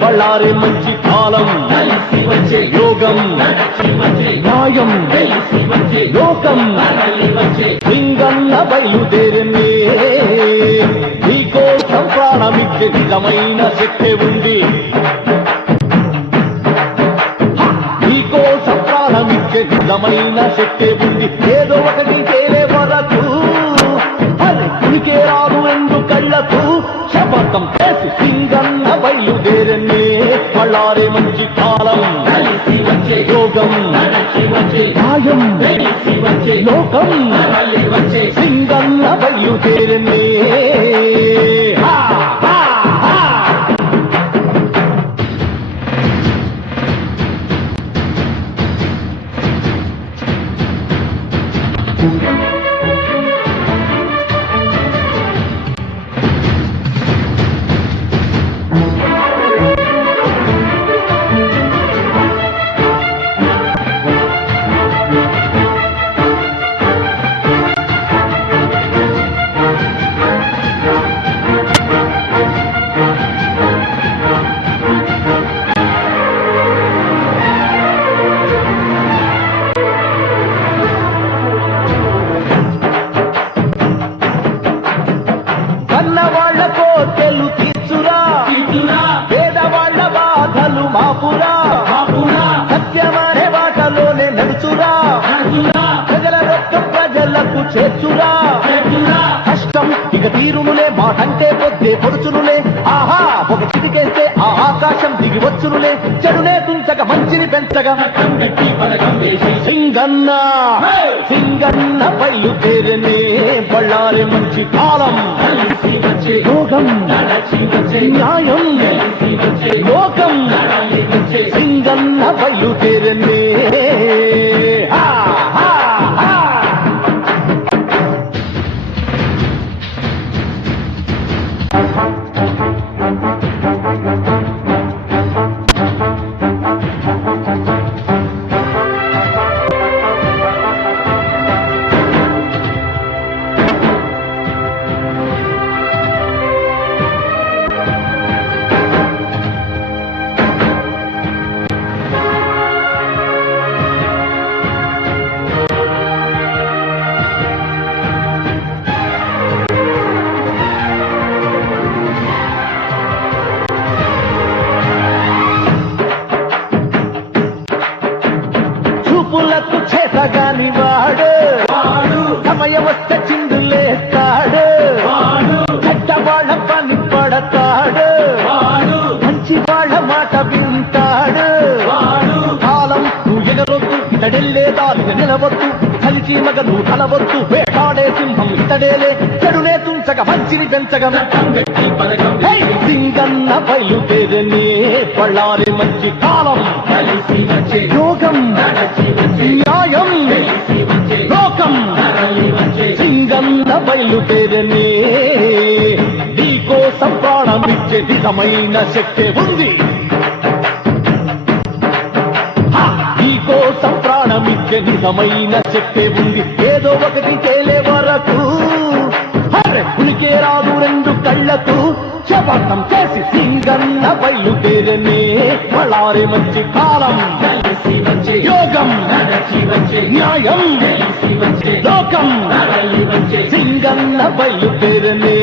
బళ్ళారే మంచి కాలం యోగం న్యాయం లోకం సింగన్న బయలుదేరనే నీకోసం ప్రాణమిచ్చే నిజమైన శక్తి ఉంది నీకోసం ప్రాణమిచ్చే నిజమైన శక్తి ఉంది ఏదో ఒకటి తేలే వరకు ఉనికే రాదు ఎందు కళ్ళకు శపథం చేసి సింగన్న బయలుదేరనే బళ్ళారే మంచి కాలం యోగం న్యాయం లోకం సింగన్న బయలుదేరనే చేర్చురా కష్టం ఇక తీరునులే మాటంటే పొద్దే పొడుచునులే ఆహా ఒక చిటికేస్తే ఆ ఆకాశం దిగి వచ్చునులే చెడునే తుంచక మంచిని పెంచగా సింగన్న సింగన్న బయలుదేరనే బళ్ళారే మంచి కాలం యోగం న్యాయం లోకం సింగన్న బయలుదేరనే చూపులకు చేతగాని వాడు సమయం వస్తే చిందులేస్తాడు చెడ్డ వాళ్ళ పని పడతాడు మంచి వాళ్ళ మాట వింటాడు కాలం నువ్వు ఎగరొద్దు ఇతడెళ్ళే దారిని నిలవద్దు కలిసి మగను కలవద్దు వేటాడే సింహం ఇతడేలే చెడునే తుంచక మంచిని పెంచగా సింగన్న బయలుదేరనే బళ్ళారే మంచి కాలం యోగం న్యాయం లోకం సింగన్న బయలుదేరనే నీకోసం ప్రాణమిచ్చే నిజమైన శక్తి ఉంది నీకోసం ప్రాణమిచ్చే నిజమైన శక్తి ఉంది ఏదో ఒకటి తేలే వరకు ఉనికే రాదు రెండు కళ్ళకు శపథం చేసి సింగన్న బయలుదేరనే బళ్ళారే మంచి కాలం యోగం న్యాయం లోకం సింగన్న బయలుదేరనే